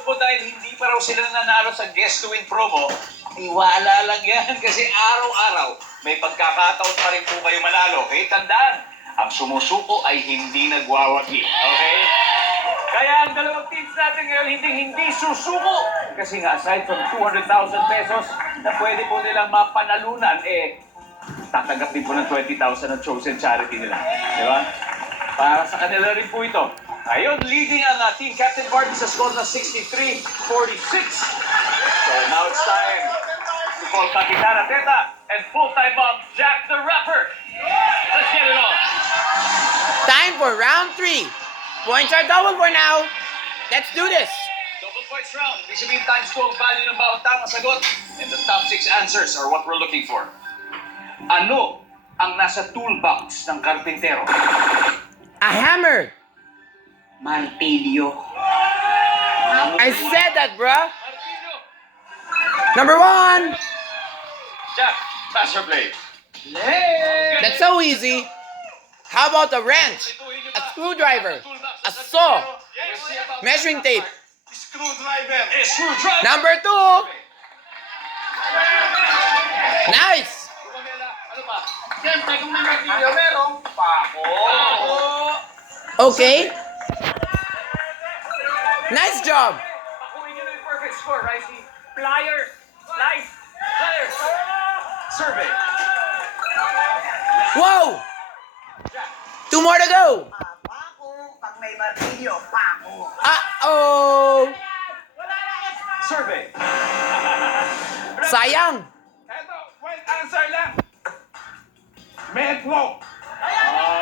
bukod po dahil hindi pa raw sila nanalo sa Guess to Win promo, iwala lang yan kasi araw-araw may pagkakataon pa rin po kayo manalo. Okay, tandaan, ang sumusuko ay hindi nagwawagi. Okay? Kaya ang dalawang teams natin ngayon hindi susuko. Kasi nga, aside from 200,000 pesos na pwede po nilang mapanalunan, tatanggap din po ng 20,000 ng chosen charity nila. Di ba? Para sa kanila rin po ito. Ayun, leading ang team Captain Barbie sa score na 63-46. So now it's time to call Kapitana Teta and full-time mom Jack the Rapper. Let's get it on. Time for round 3. Points are double for now. Let's do this. Double points round. Ibig sabihin times 2 ang value ng bawat tamang sagot. And the top 6 answers are what we're looking for. Ano ang nasa toolbox ng karpintero? A hammer. Martilyo. I said that, bruh. Martillo. Number 1. Jack, pass or play? That's so easy. How about a wrench? A screwdriver. A saw. Measuring tape. Screwdriver. Screwdriver. Number 2. Nice. Ano pa? Siyempre, kung may martilyo, merong pako. Okay. Nice job. Pakuin nyo na yung perfect score, Ricey. Pliers. Slice. Pliers. Survey. Whoa. 2 more to go. Pako, pag may martilyo, pako. Uh-oh. Survey. Sayang. Eto, wait, answer lang. Metro.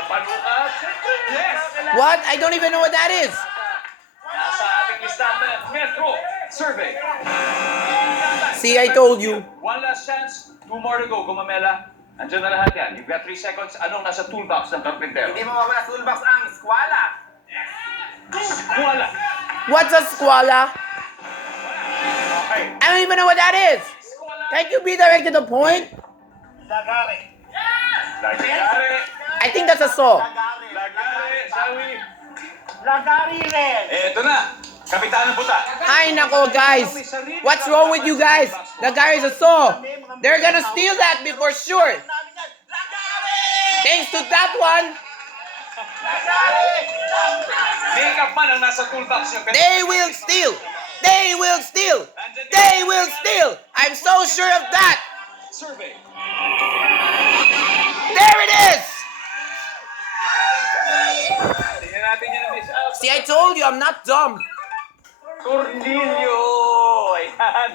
Panukat. Yes. What? I don't even know what that is. Nasa ating listahan. Metro. Survey. See, I told you. One last chance. 2 more to go. Gumamela. Andiyan na lahat yan. You've got 3 seconds. Anong nasa toolbox ng karpintero? Hindi mo mawala sa toolbox ang skwala. Wala. What's a squala? Okay. I don't even know what that is. Can't you be direct to the point? Lagare. Lagare. I think that's a saw. Lagare. Sawi. Lagari rin. Eto na. Kapitanan Puta. Ay nako, guys. What's wrong with you guys? The guy is a saw. They're gonna steal that for sure. Thanks to that one, Makeup man ang nasa toolbox yung they will steal. They will steal. They will steal. I'm so sure of that. survey. There it is. Tingnan natin yan ang miss out. See, I told you, I'm not dumb. Cornelio! Ayan.